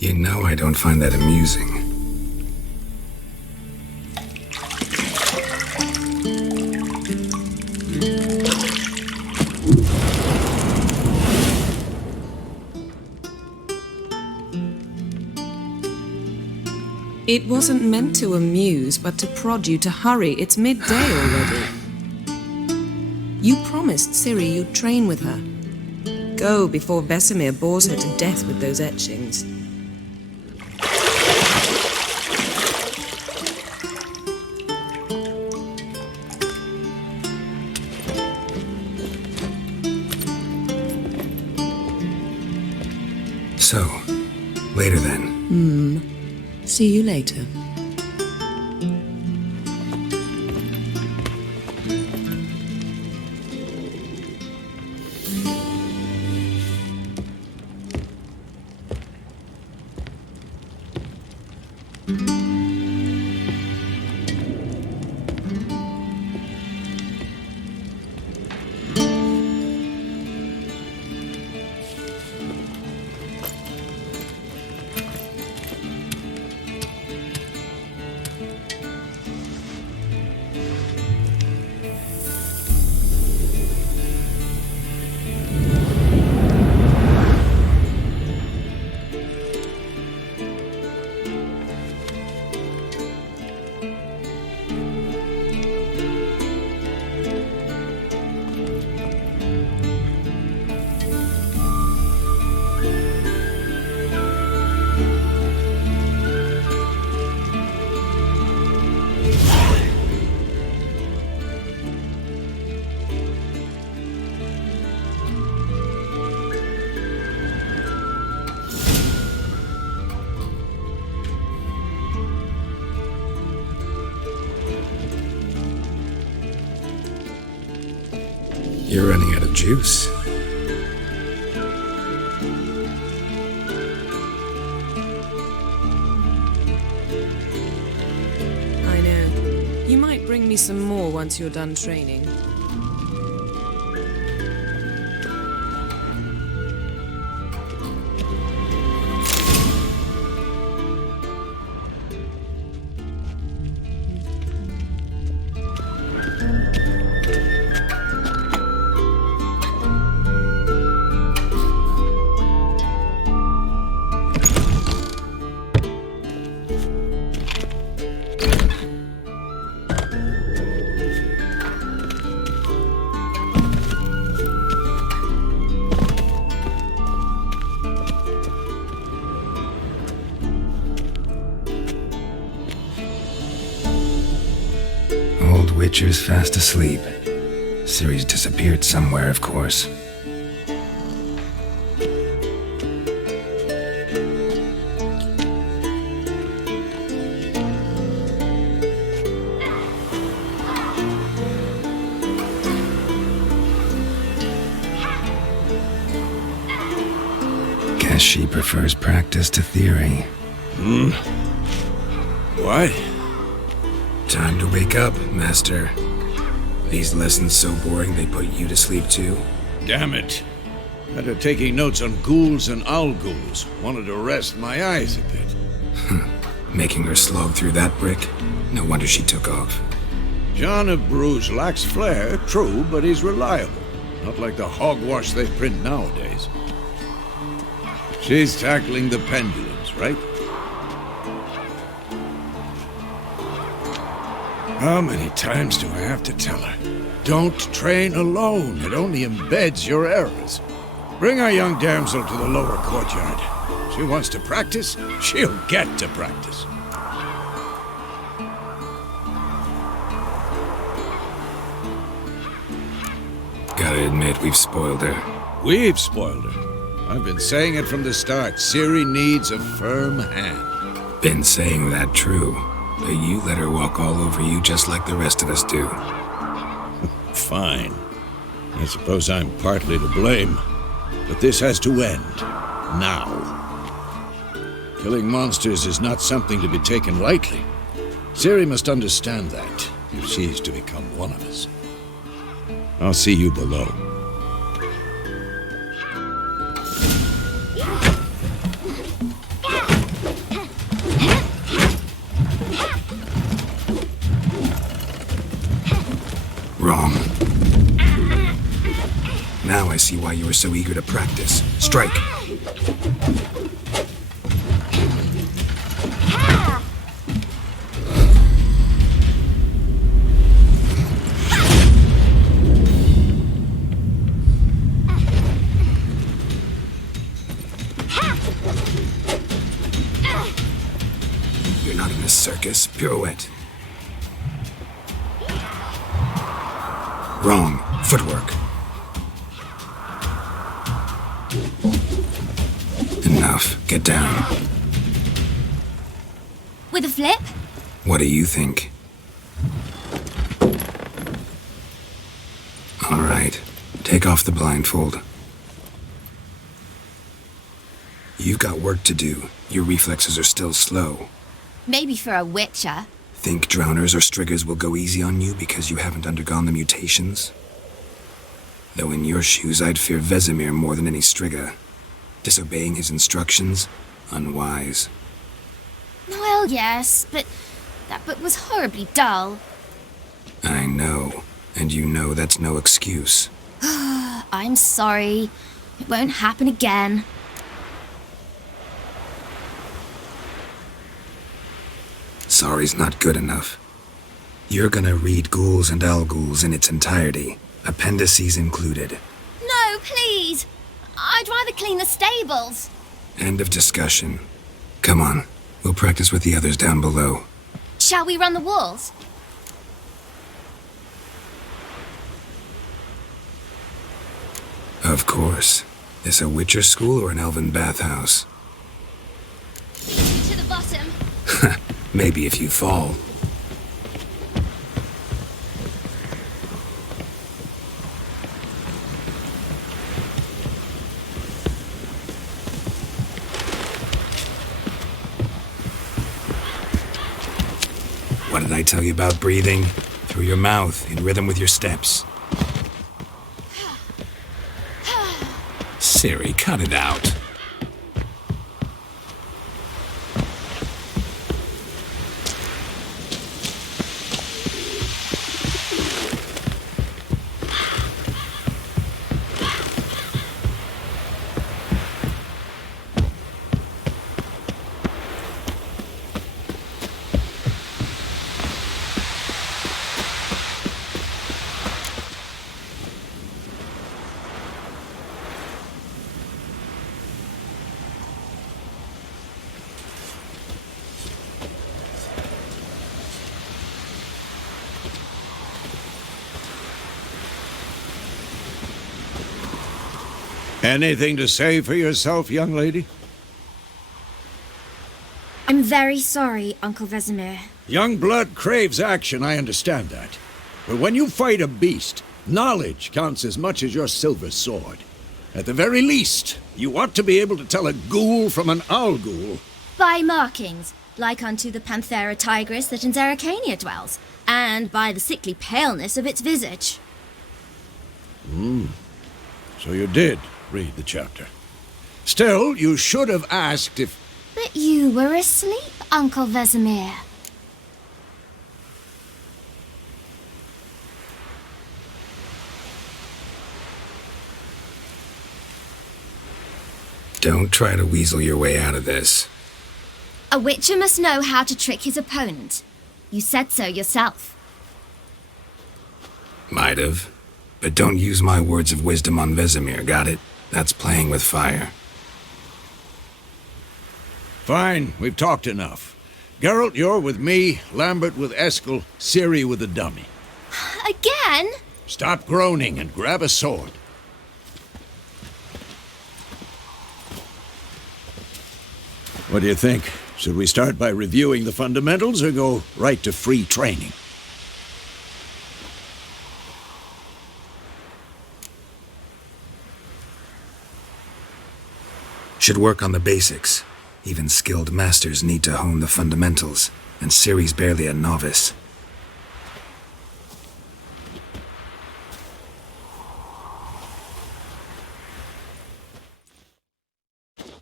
You know I don't find that amusing. It wasn't meant to amuse, but to prod you to hurry. It's midday already. You promised Ciri you'd train with her. Go before Vesemir bores her to death with those etchings. So, later then. See you later. You're running out of juice. I know. You might bring me some more once you're done training. Witcher's fast asleep. Ciri's disappeared somewhere, of course. Guess she prefers practice to theory. What? Time to wake up, Master. These lessons so boring they put you to sleep too? Damn it. After taking notes on ghouls and owl ghouls, wanted to rest my eyes a bit. Making her slog through that brick? No wonder she took off. John of Bruges lacks flair, true, but he's reliable. Not like the hogwash they print nowadays. She's tackling the pendulums, right? How many times do I have to tell her? Don't train alone. It only embeds your errors. Bring our young damsel to the lower courtyard. She wants to practice, she'll get to practice. Gotta admit, we've spoiled her. We've spoiled her. I've been saying it from the start. Ciri needs a firm hand. Been saying that true. But you let her walk all over you just like the rest of us do. Fine. I suppose I'm partly to blame. But this has to end. Now. Killing monsters is not something to be taken lightly. Ciri must understand that, if she is to become one of us. I'll see you below. see why you were so eager to practice. Strike! You're not in a circus. Pirouette. Wrong. Footwork. Enough. Get down. With a flip? What do you think? All right. Take off the blindfold. You've got work to do. Your reflexes are still slow. Maybe for a witcher. Think drowners or striggers will go easy on you because you haven't undergone the mutations? Though in your shoes, I'd fear Vesemir more than any strigger. Disobeying his instructions? Unwise. Well, yes, but that book was horribly dull. I know. And you know that's no excuse. I'm sorry. It won't happen again. Sorry's not good enough. You're gonna read Ghouls and Alghouls in its entirety, appendices included. No, please! I'd rather clean the stables. End of discussion. Come on, we'll practice with the others down below. Shall we run the walls? Of course. This a Witcher school or an elven bathhouse? To the bottom. Maybe if you fall. What did I tell you about breathing? Through your mouth, in rhythm with your steps. Ciri, cut it out. Anything to say for yourself, young lady? I'm very sorry, Uncle Vesemir. Young blood craves action, I understand that. But when you fight a beast, knowledge counts as much as your silver sword. At the very least, you ought to be able to tell a ghoul from an Alghoul. By markings, like unto the Panthera tigris that in Zerrikania dwells, and by the sickly paleness of its visage. So you did read the chapter. Still, you should have asked if... But you were asleep, Uncle Vesemir. Don't try to weasel your way out of this. A witcher must know how to trick his opponent. You said so yourself. Might have. But don't use my words of wisdom on Vesemir, got it? That's playing with fire. Fine, we've talked enough. Geralt, you're with me, Lambert with Eskel, Ciri with the dummy. Again? Stop groaning and grab a sword. What do you think? Should we start by reviewing the fundamentals or go right to free training? Should work on the basics. Even skilled masters need to hone the fundamentals, and Ciri's barely a novice.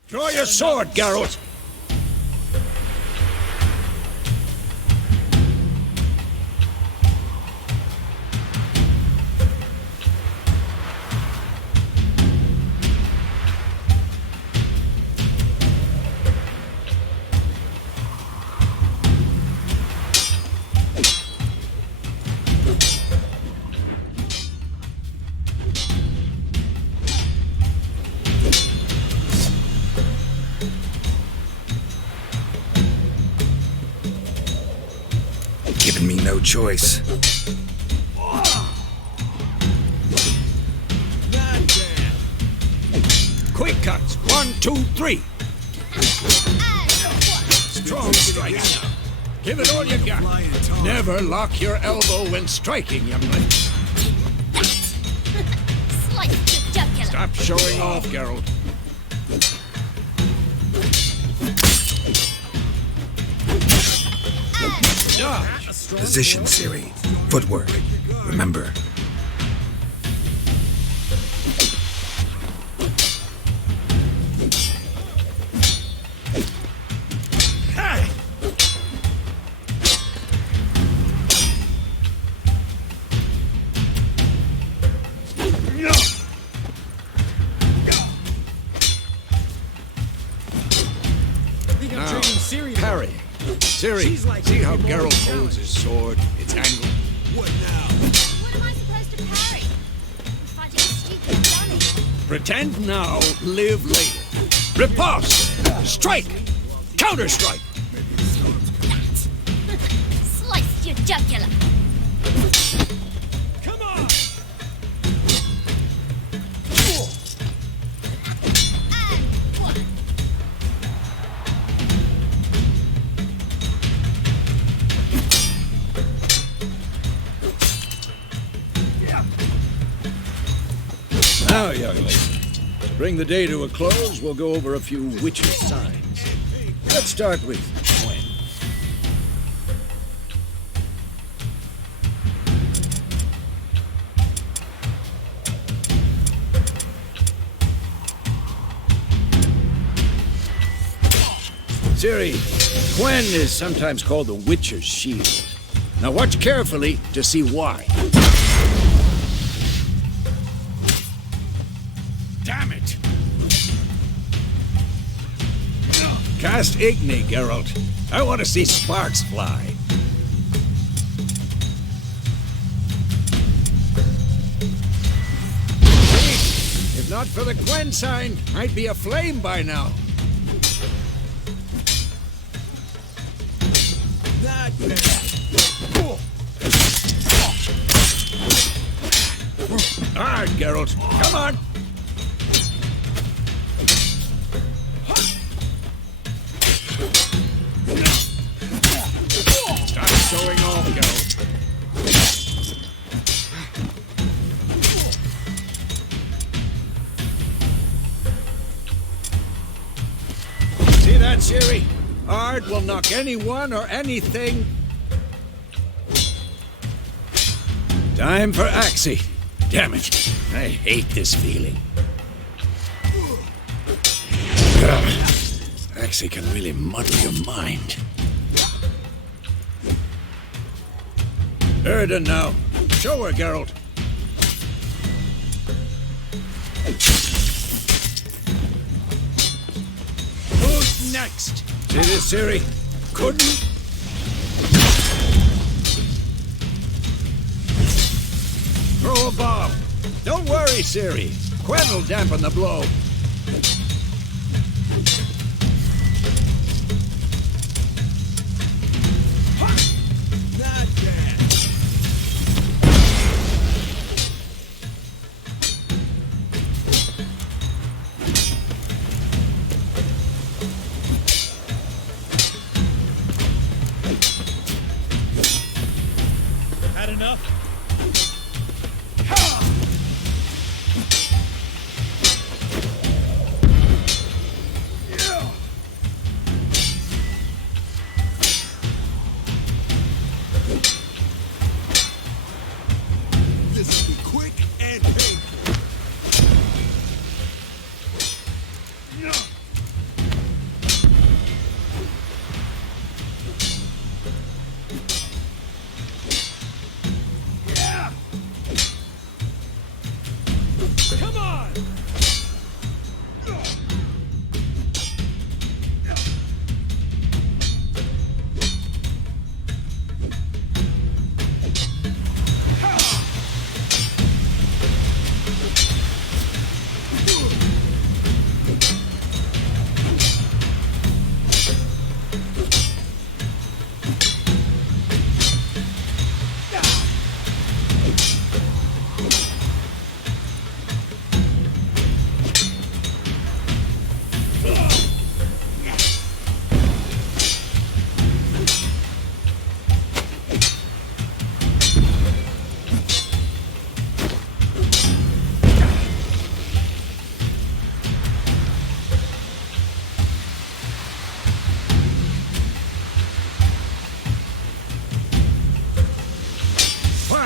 Draw your sword, Geralt! no choice. Quick cuts. 1, 2, 3. Strong strikes now. Give it all you got. Never lock your elbow when striking, young lady. Slice your jugular. Stop showing off, Geralt. Dodge. Position, Ciri. Footwork. Remember. Parry. Ciri, see how Geralt holds his sword, its angle? What am I supposed to parry? I'm fighting a stupid dummy. Pretend now, live later. Riposte! Strike! Counter-strike! Slice your jugular. Come on! Now, young lady, to bring the day to a close, we'll go over a few witches' signs. Let's start with Gwen. Ciri, Gwen is sometimes called the Witcher's Shield. Now watch carefully to see why. Damn it! Cast Igni, Geralt. I want to see sparks fly. If not for the Gwen sign, I'd be aflame by now. Not bad. All right, Geralt. Come on. Stop showing off, Geralt. See that, Ciri? Art will knock anyone or anything. Time for Axie. Damn it. I hate this feeling. Axie can really muddle your mind. Erden now. Show her, Geralt. Who's next? See this, Ciri? Couldn't. Throw a bomb. Don't worry, Ciri. Quen will dampen the blow. Not bad. Had enough?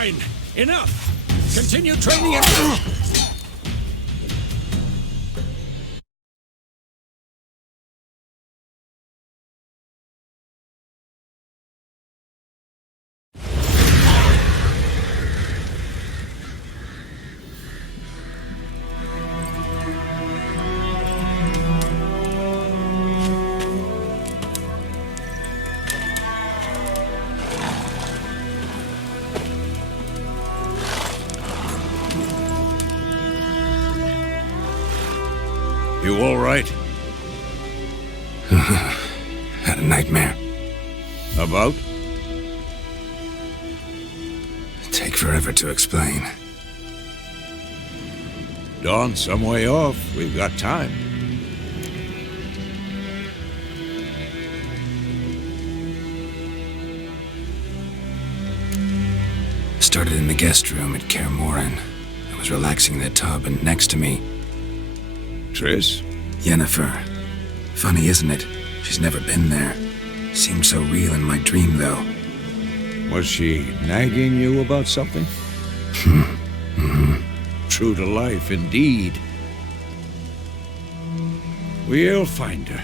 Fine! Enough! Continue training and... You all right? Had a nightmare. About? Take forever to explain. Dawn's some way off. We've got time. Started in the guest room at Kaer Morhen. I was relaxing in the tub, and next to me, Triss? Yennefer. Funny, isn't it? She's never been there. Seemed so real in my dream, though. Was she nagging you about something? True to life, indeed. We'll find her.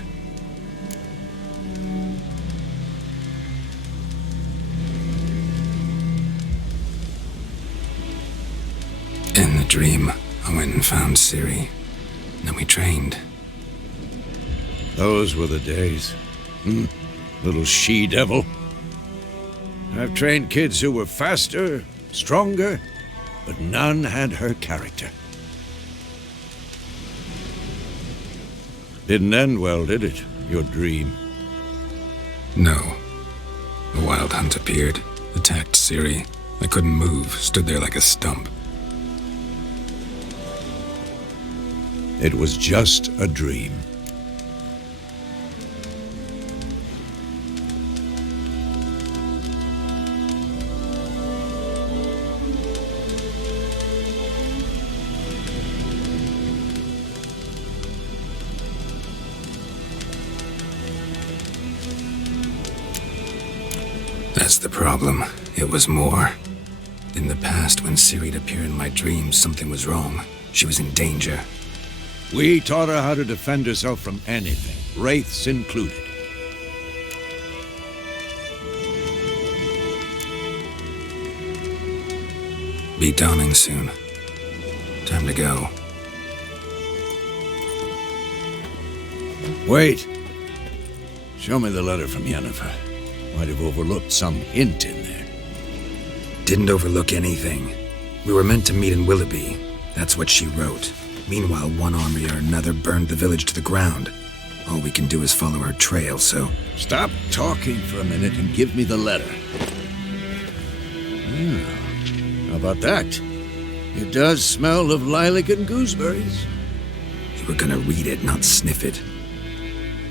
In the dream, I went and found Ciri. Then we trained. Those were the days. Little she-devil. I've trained kids who were faster, stronger, but none had her character. Didn't end well, did it? Your dream? No. A wild hunt appeared, attacked Ciri. I couldn't move, stood there like a stump. It was just a dream. That's the problem. It was more. In the past, when Ciri'd appear in my dreams, something was wrong. She was in danger. We taught her how to defend herself from anything, wraiths included. Be dawning soon. Time to go. Wait. Show me the letter from Yennefer. Might have overlooked some hint in there. Didn't overlook anything. We were meant to meet in Willoughby. That's what she wrote. Meanwhile, one army or another burned the village to the ground. All we can do is follow her trail, so... Stop talking for a minute and give me the letter. How about that? It does smell of lilac and gooseberries. You were gonna read it, not sniff it.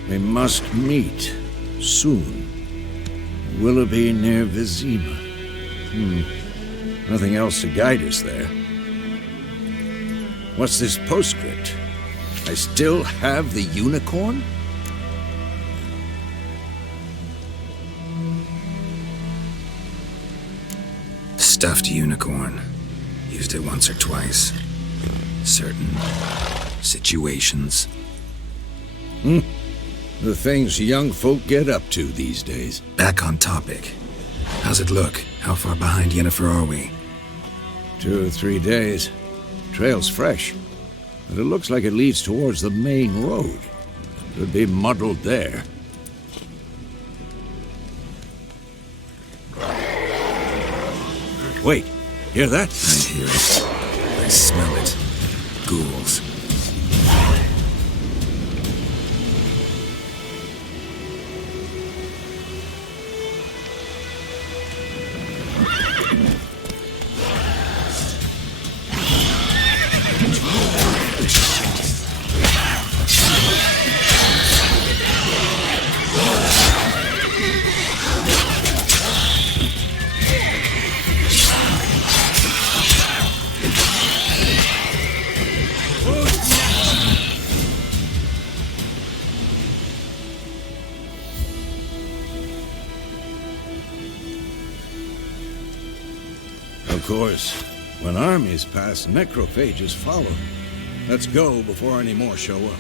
We must meet soon. Willoughby near Vizima. Nothing else to guide us there. What's this postscript? I still have the unicorn? Stuffed unicorn. Used it once or twice. Certain situations. The things young folk get up to these days. Back on topic. How's it look? How far behind Yennefer are we? 2 or 3 days. Trail's fresh, but it looks like it leads towards the main road. Could be muddled there. Wait, hear that? I hear it. I smell it. Ghouls. Of course, when armies pass, necrophages follow. Let's go before any more show up.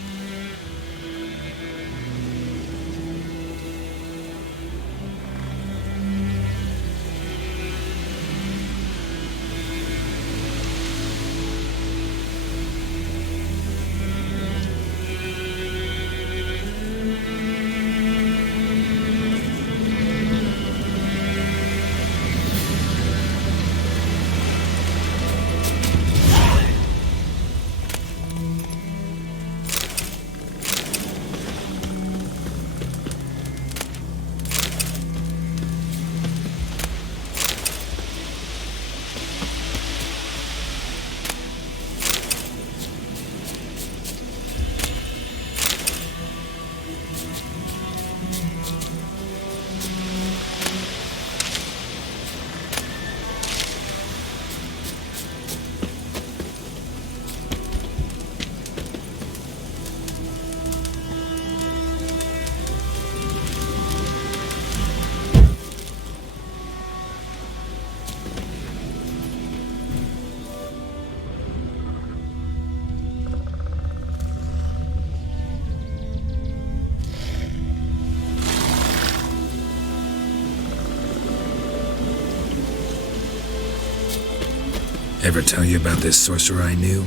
Ever tell you about this sorcerer I knew?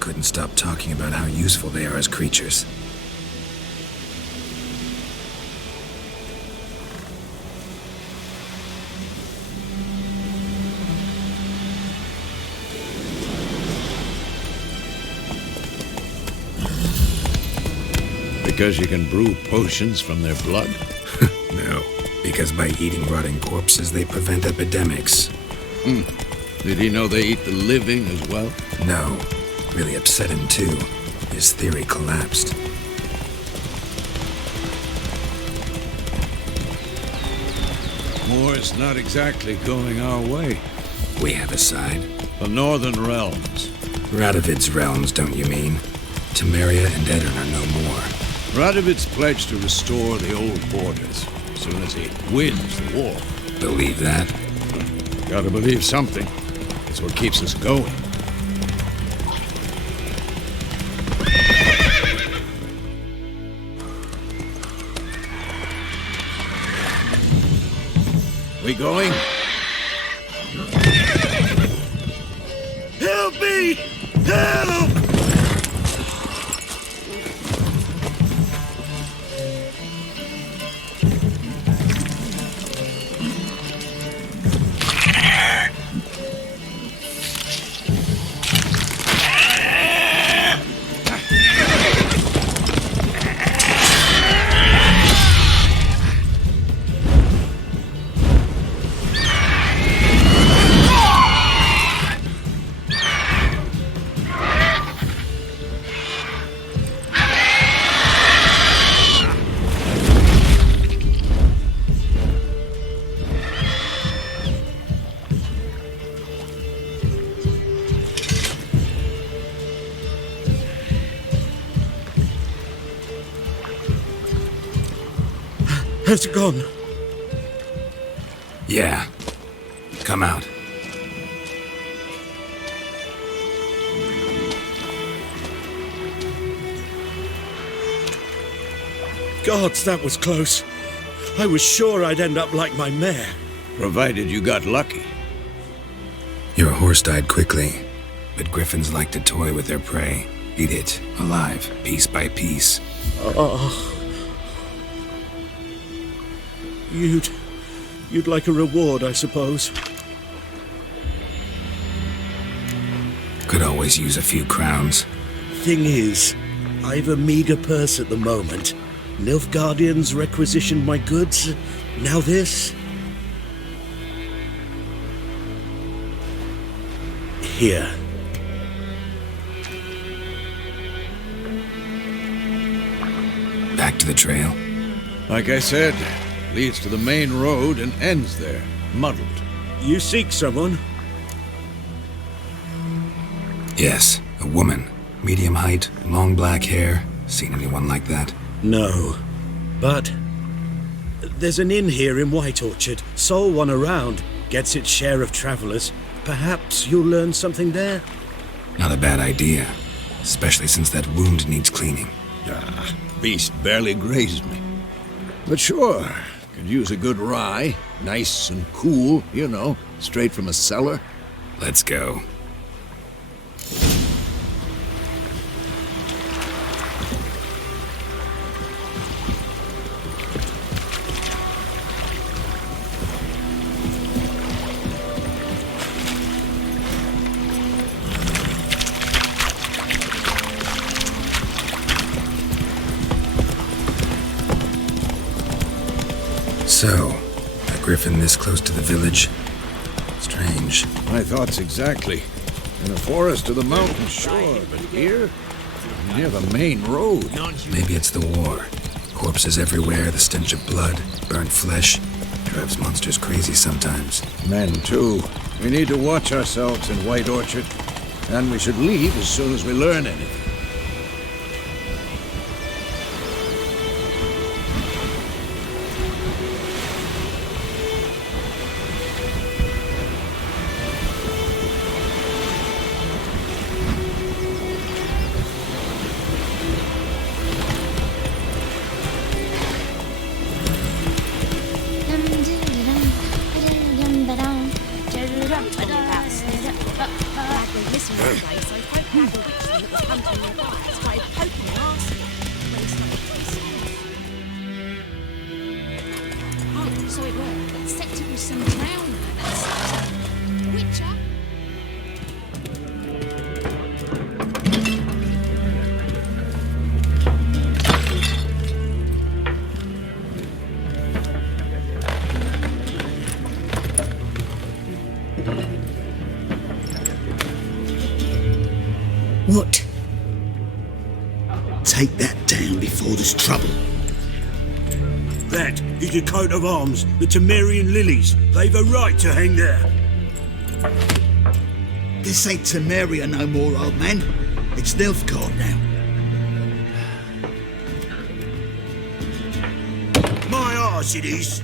Couldn't stop talking about how useful they are as creatures. Because you can brew potions from their blood? No, because by eating rotting corpses, they prevent epidemics. Did he know they eat the living as well? No, really upset him too. His theory collapsed. War's not exactly going our way. We have a side. The Northern Realms. Radovid's realms, don't you mean? Temeria and Edirn are no more. Radovid's pledged to restore the old borders as soon as he wins the war. Believe that? Gotta believe something. It's what keeps us going. We going? Help me! Help! Has it gone? Yeah. Come out. Gods, that was close. I was sure I'd end up like my mare. Provided you got lucky. Your horse died quickly, but griffins like to toy with their prey. Eat it, alive, piece by piece. You'd like a reward, I suppose. Could always use a few crowns. Thing is, I've a meager purse at the moment. Nilfgaardians requisitioned my goods. Now this. Here. Back to the trail. Like I said, leads to the main road and ends there, muddled. You seek someone? Yes, a woman. Medium height, long black hair. Seen anyone like that? No. But there's an inn here in White Orchard. Sole one around. Gets its share of travelers. Perhaps you'll learn something there? Not a bad idea, especially since that wound needs cleaning. Beast barely grazed me. But sure, could use a good rye. Nice and cool, you know, straight from a cellar. Let's go. So, a griffin this close to the village? Strange. My thoughts exactly. In a forest to the mountain, sure, but here? Near the main road. Maybe it's the war. Corpses everywhere, the stench of blood, burnt flesh. Drives monsters crazy sometimes. Men, too. We need to watch ourselves in White Orchard. And we should leave as soon as we learn anything. So it was acceptable some drown. Witcher. What? Take that down before there's trouble. That is a coat of arms, the Temerian lilies. They've a right to hang there. This ain't Temeria no more, old man. It's Nilfgaard now. My arse it is.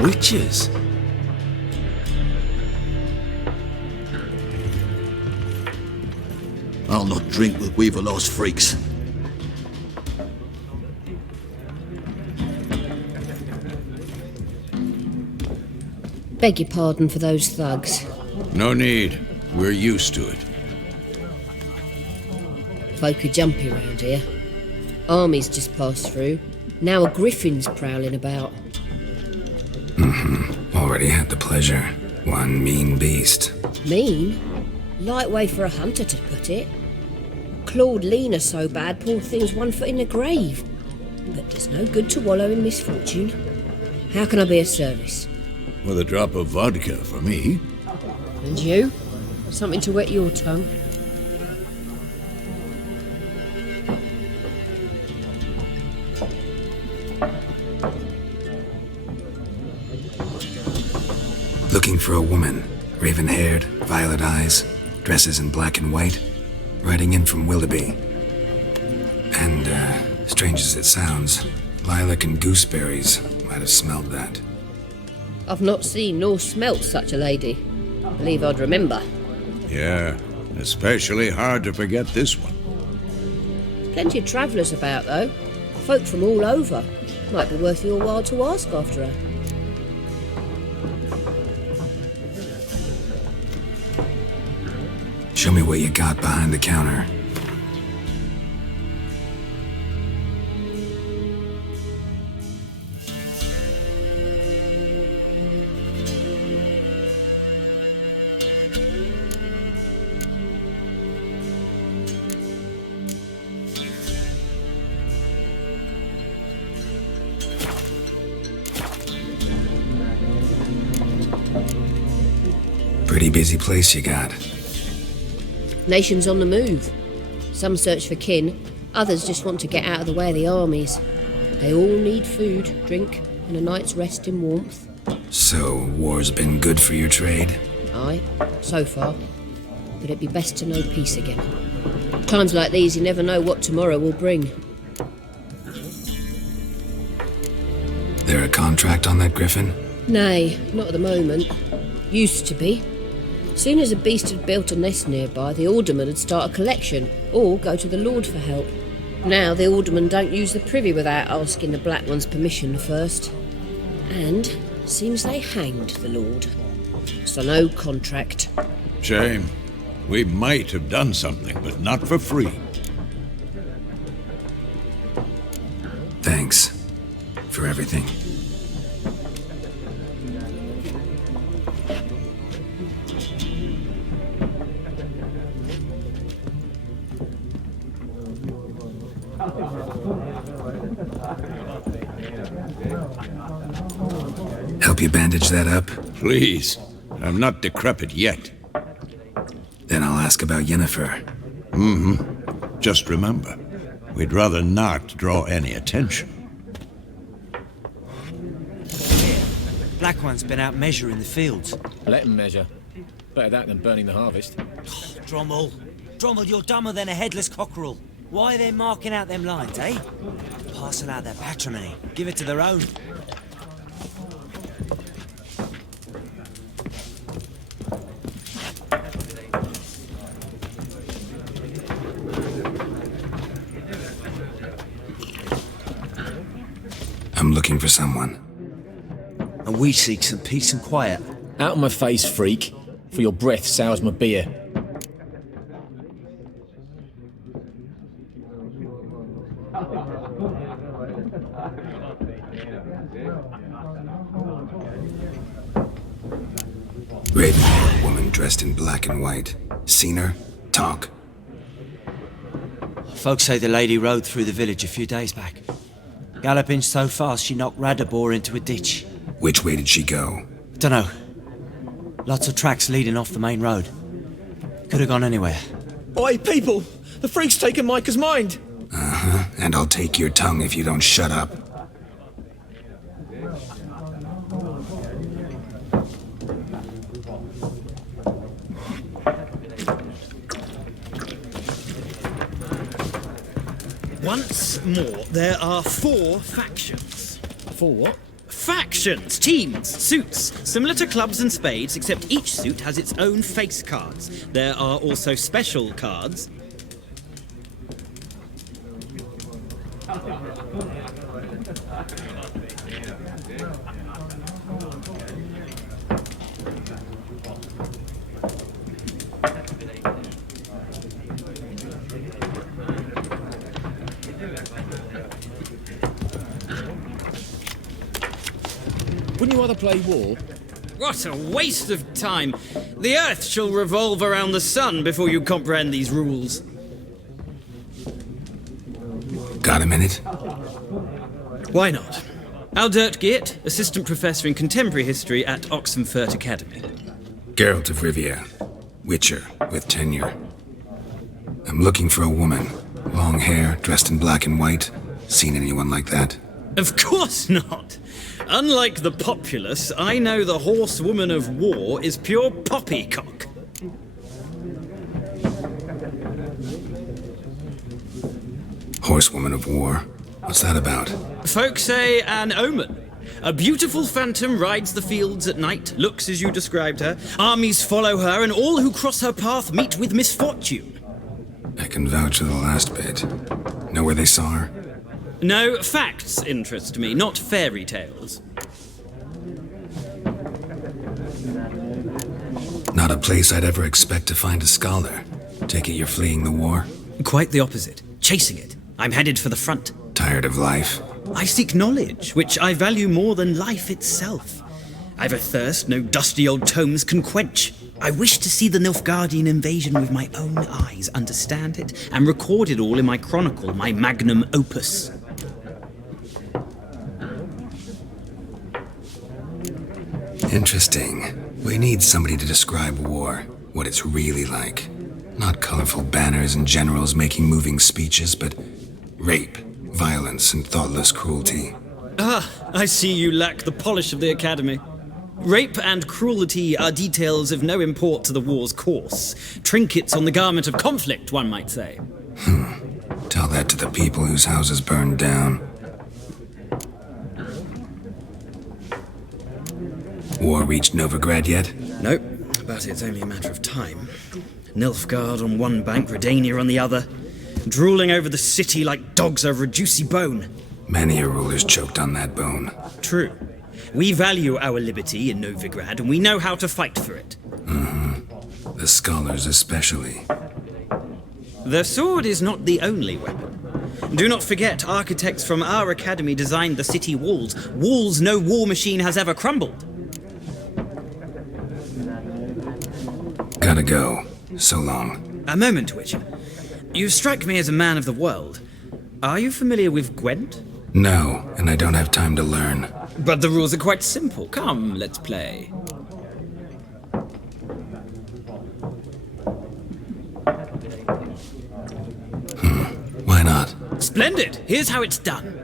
Witches? I'll not drink with Weaverlost freaks. Beg your pardon for those thugs. No need. We're used to it. Folk are jumpy round here. Armies just passed through. Now a griffin's prowling about. Already had the pleasure. One mean beast. Mean? Light way for a hunter to put it. Clawed Lena so bad, poor thing's 1 foot in the grave. But there's no good to wallow in misfortune. How can I be of service? With a drop of vodka for me. And you? Something to wet your tongue? Looking for a woman. Raven-haired, violet eyes, dresses in black and white. Riding in from Willoughby. And, strange as it sounds, lilac and gooseberries might have smelled that. I've not seen nor smelt such a lady. Believe I'd remember. Yeah, especially hard to forget this one. Plenty of travellers about, though. Folk from all over. Might be worth your while to ask after her. Show me what you got behind the counter. Pretty busy place you got. Nations on the move. Some search for kin, others just want to get out of the way of the armies. They all need food, drink, and a night's rest in warmth. So, war's been good for your trade? Aye, so far. But it'd be best to know peace again. Times like these, you never know what tomorrow will bring. There a contract on that griffin? Nay, not at the moment. Used to be. Soon as a beast had built a nest nearby, the alderman would start a collection, or go to the Lord for help. Now the aldermen don't use the privy without asking the Black One's permission first. And seems they hanged the Lord. So no contract. Shame. We might have done something, but not for free. Thanks. For everything. Help you bandage that up? Please. I'm not decrepit yet. Then I'll ask about Yennefer. Just remember, we'd rather not draw any attention. Black One's been out measuring the fields. Let him measure. Better that than burning the harvest. Drommel, you're dumber than a headless cockerel. Why are they marking out them lines, eh? Parcel out their patrimony. Give it to their own. I'm looking for someone. And we seek some peace and quiet. Out of my face, freak. For your breath sours my beer. Raven-haired woman dressed in black and white. Seen her? Talk. Folks say the lady rode through the village a few days back. Galloping so fast she knocked Radabor into a ditch. Which way did she go? Dunno. Lots of tracks leading off the main road. Could have gone anywhere. Oi, people! The freak's taken Micah's mind! Uh-huh. And I'll take your tongue if you don't shut up. Once more, there are 4 factions. 4 what? Factions, teams, suits, similar to clubs and spades, except each suit has its own face cards. There are also special cards. Wouldn't you rather play war? What a waste of time! The Earth shall revolve around the sun before you comprehend these rules. Got a minute? Why not? Aldert Geert, Assistant Professor in Contemporary History at Oxenfurt Academy. Geralt of Rivia. Witcher, with tenure. I'm looking for a woman. Long hair, dressed in black and white. Seen anyone like that? Of course not! Unlike the populace, I know the horsewoman of war is pure poppycock. Horsewoman of war? What's that about? Folk say an omen. A beautiful phantom rides the fields at night, looks as you described her. Armies follow her, and all who cross her path meet with misfortune. I can vouch for the last bit. Know where they saw her? No, facts interest me, not fairy tales. Not a place I'd ever expect to find a scholar. Take it you're fleeing the war? Quite the opposite. Chasing it. I'm headed for the front. Tired of life? I seek knowledge, which I value more than life itself. I've a thirst no dusty old tomes can quench. I wish to see the Nilfgaardian invasion with my own eyes, understand it, and record it all in my chronicle, my magnum opus. Interesting. We need somebody to describe war, what it's really like. Not colorful banners and generals making moving speeches, but rape, Violence and thoughtless cruelty. Ah, I see you lack the polish of the Academy. Rape and cruelty are details of no import to the war's course. Trinkets on the garment of conflict, one might say. Tell that to the people whose houses burned down. War reached Novigrad yet? Nope, but it's only a matter of time. Nilfgaard on one bank, Redania on the other, drooling over the city like dogs over a juicy bone. Many a ruler's choked on that bone. True. We value our liberty in Novigrad, and we know how to fight for it. The scholars especially. The sword is not the only weapon. Do not forget, architects from our academy designed the city walls. Walls no war machine has ever crumbled. Gotta go. So long. A moment, Witcher. You strike me as a man of the world. Are you familiar with Gwent? No, and I don't have time to learn. But the rules are quite simple. Come, let's play. Why not? Splendid! Here's how it's done.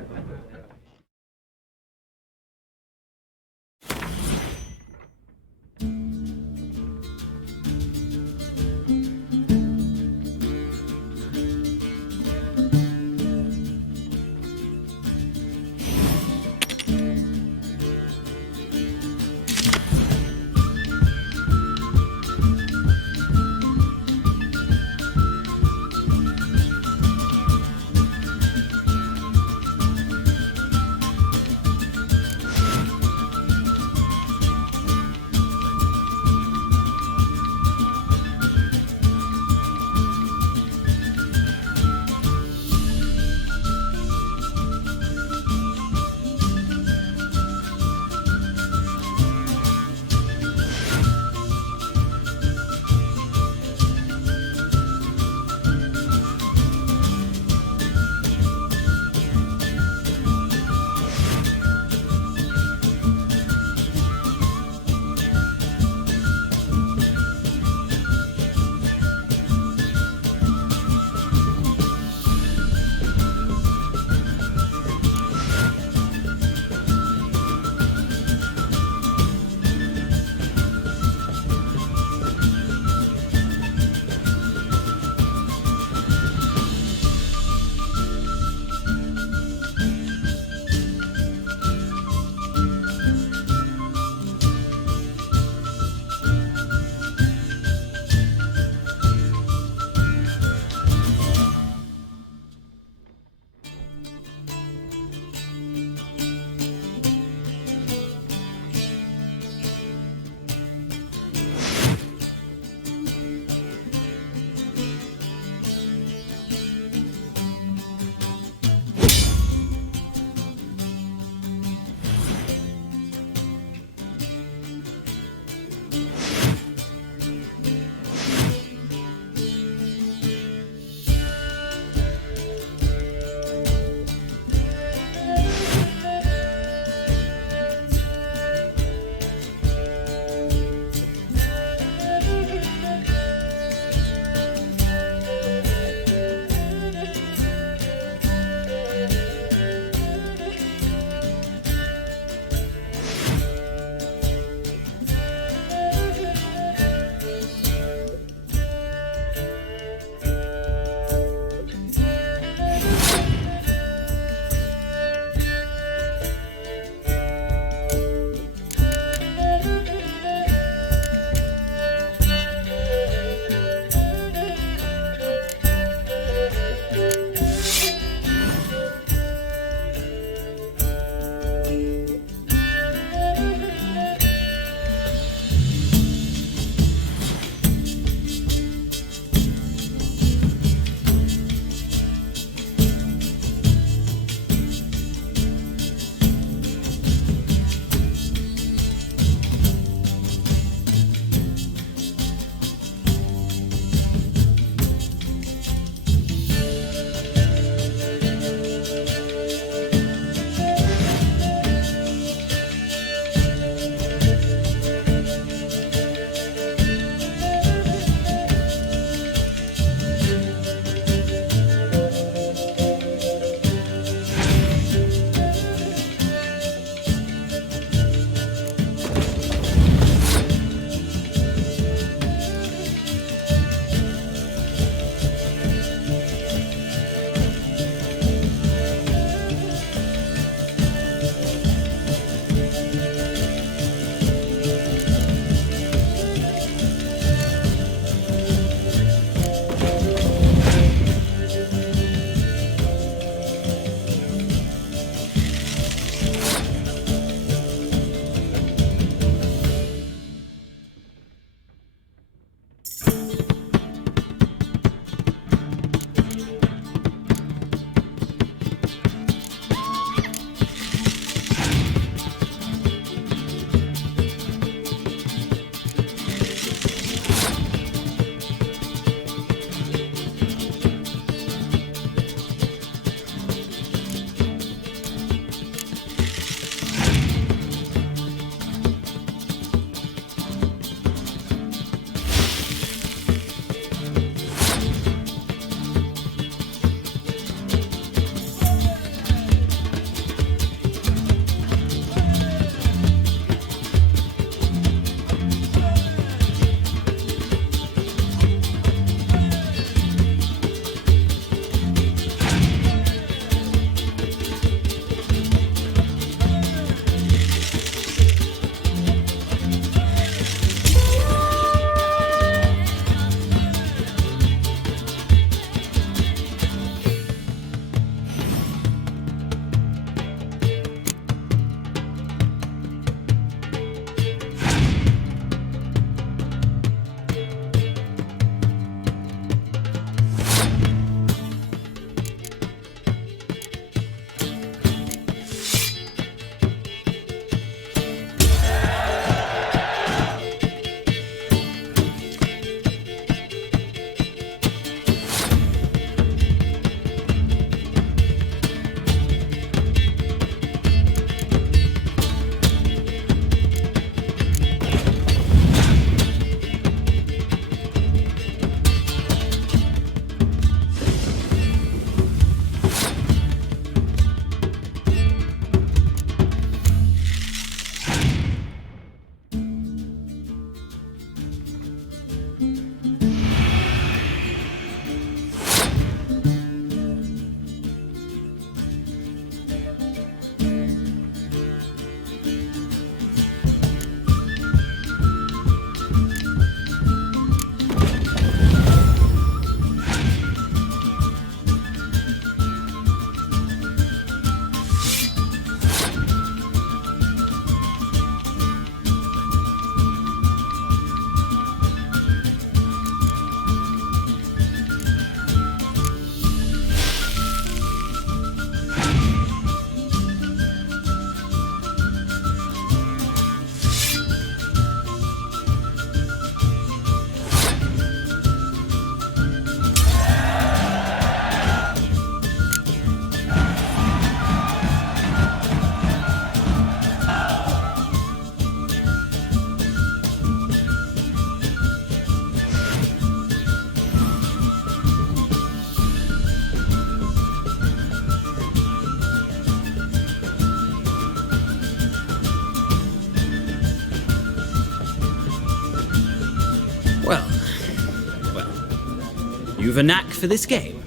You've a knack for this game.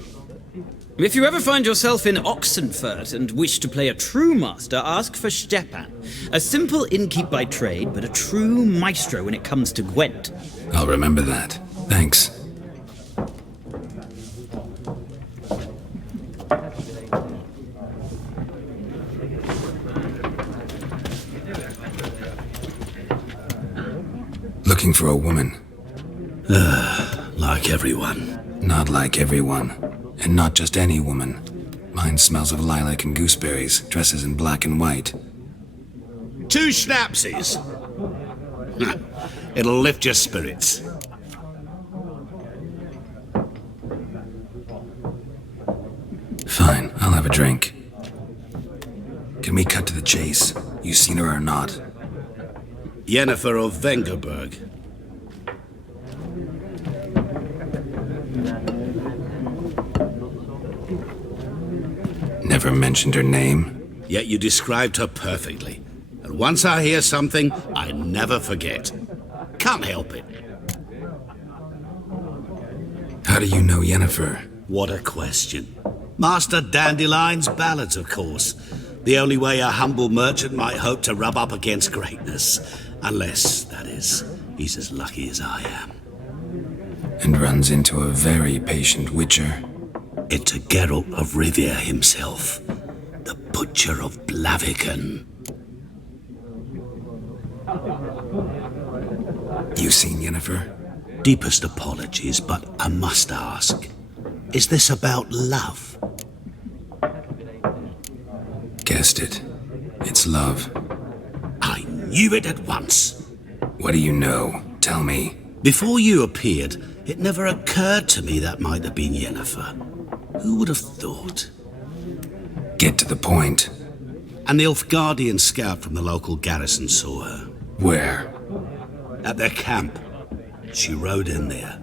If you ever find yourself in Oxenfurt and wish to play a true master, ask for Stepan. A simple innkeep by trade, but a true maestro when it comes to Gwent. I'll remember that. Thanks. Looking for a woman. Like everyone. Not like everyone. And not just any woman. Mine smells of lilac and gooseberries, dresses in black and white. 2 schnapsies. It'll lift your spirits. Fine, I'll have a drink. Can we cut to the chase? You seen her or not? Yennefer of Vengerberg. Never mentioned her name? Yet you described her perfectly. And once I hear something, I never forget. Can't help it. How do you know Yennefer? What a question. Master Dandelion's ballads, of course. The only way a humble merchant might hope to rub up against greatness. Unless, that is, he's as lucky as I am. And runs into a very patient witcher. Into Geralt of Rivia himself. The Butcher of Blaviken. You seen Yennefer? Deepest apologies, but I must ask. Is this about love? Guessed it. It's love. I knew it at once. What do you know? Tell me. Before you appeared, it never occurred to me that might have been Yennefer. Who would have thought? Get to the point. An Nilfgaardian scout from the local garrison saw her. Where? At their camp. She rode in there.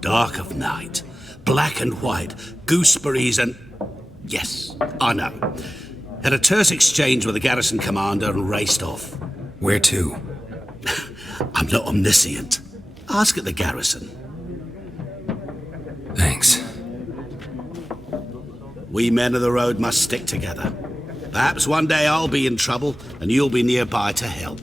Dark of night. Black and white. Gooseberries and... Yes, I know. Had a terse exchange with the garrison commander and raced off. Where to? I'm not omniscient. Ask at the garrison. Thanks. We men of the road must stick together. Perhaps one day I'll be in trouble and you'll be nearby to help.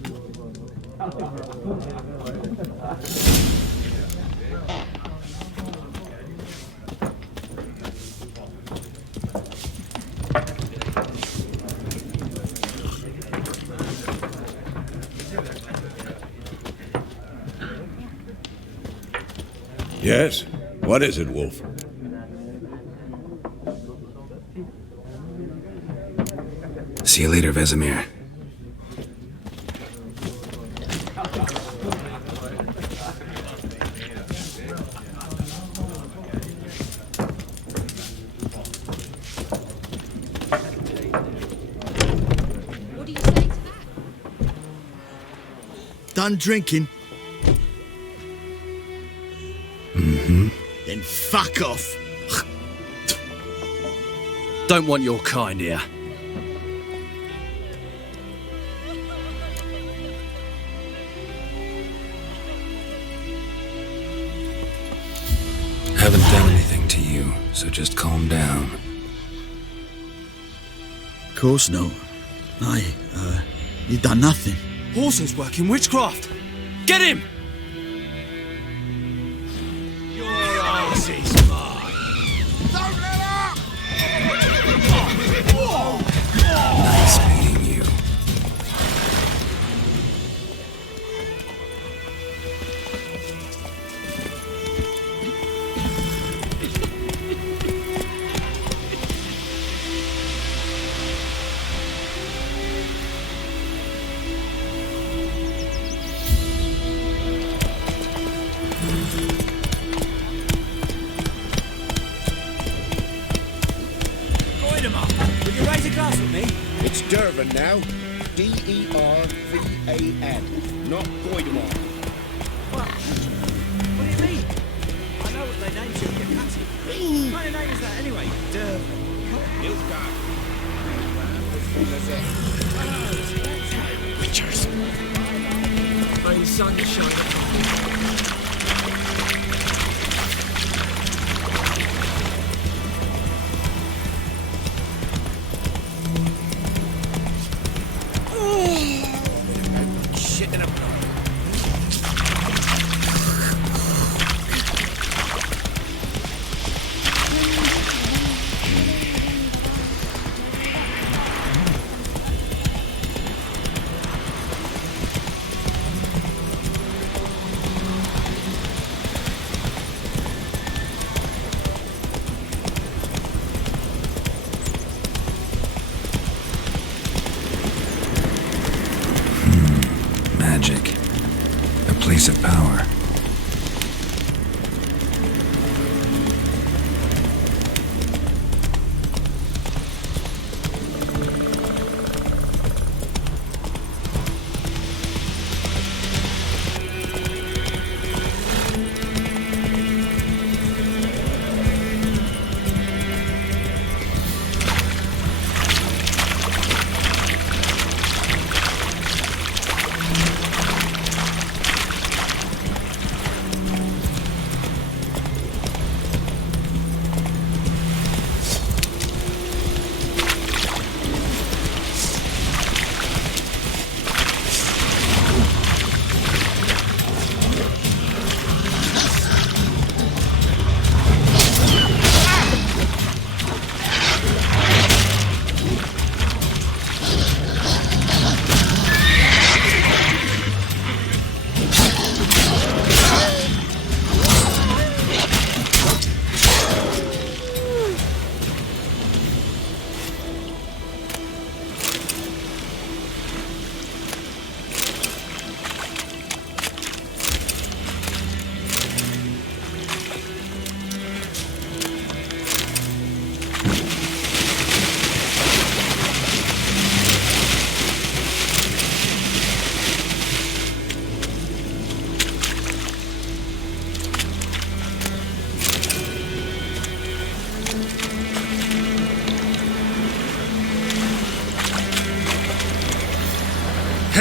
Yes? What is it, Wolf? See you later, Vesemir. What do you say to that? Done drinking? Mm-hmm. Then fuck off. Don't want your kind here. Haven't done anything to you, so just calm down. Course no. You done nothing. Horses working witchcraft. Get him! Your ass is mine. Don't let up! Nice meeting you. Will you raise a glass with me? It's Durban now. D-E-R-V-A-N. Not Goidemar. What do you mean? I know what they named you in your cutty. What kind of name is that anyway? Durban. Nilfgaard. Witchers. Rain, sun, shine.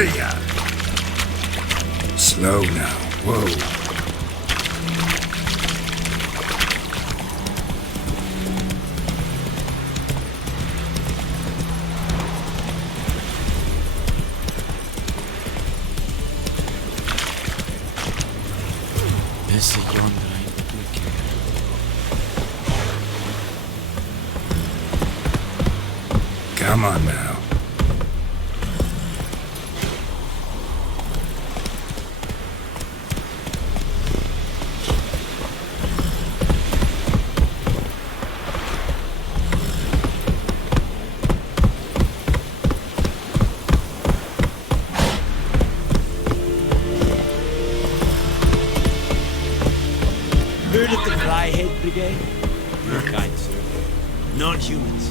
Hey-ya! Slow now. Whoa. Come on now. Heard of the Flyhead Brigade? Your kind, sir. Non-humans.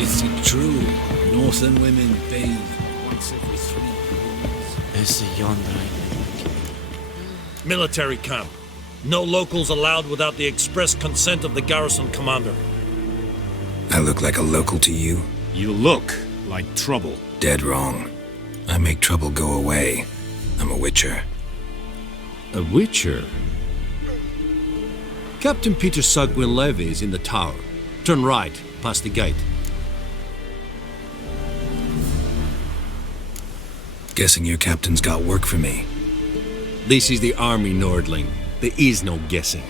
Is it true? Northern women bathe once every 3 years. Military camp. No locals allowed without the express consent of the garrison commander. I look like a local to you? You look like trouble. Dead wrong. I make trouble go away. I'm a witcher. A witcher? Captain Peter Sugwin Levy is in the tower. Turn right, past the gate. Guessing your captain's got work for me. This is the army, Nordling. There is no guessing.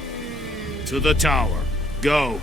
To the tower. Go.